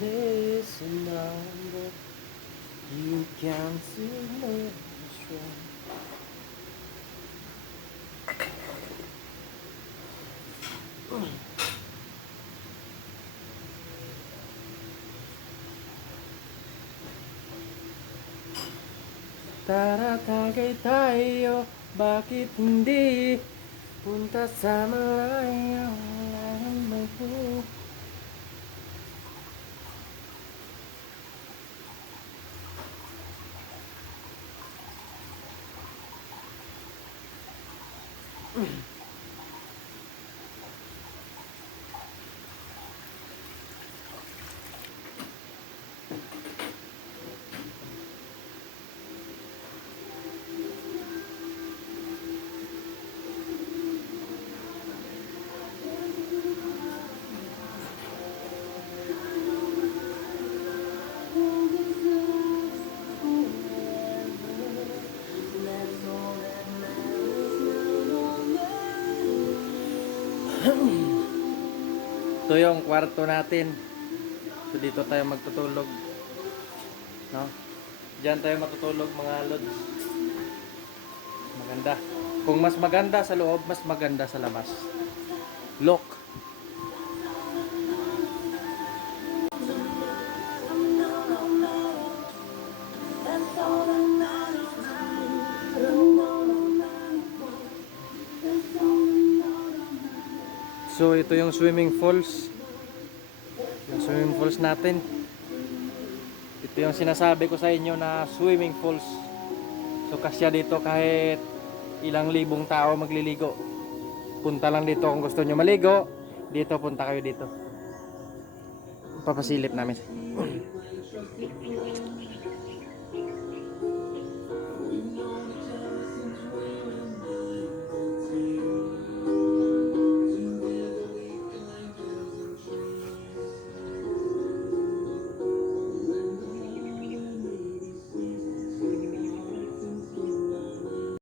this number. You can see me strong. Tara tagay tayo, bakit hindi punta sa malayang langit? Ito yung kwarto natin. So dito tayo magtutulog. No? Diyan tayo matutulog mga lods. Maganda. Kung mas maganda sa loob, mas maganda sa labas. Look. So ito yung swimming falls. Yung swimming falls natin. Ito yung sinasabi ko sa inyo na swimming falls. So kasya dito kahit ilang libong tao magliligo. Punta lang dito kung gusto nyo maligo. Dito punta kayo dito. Papasilip namin.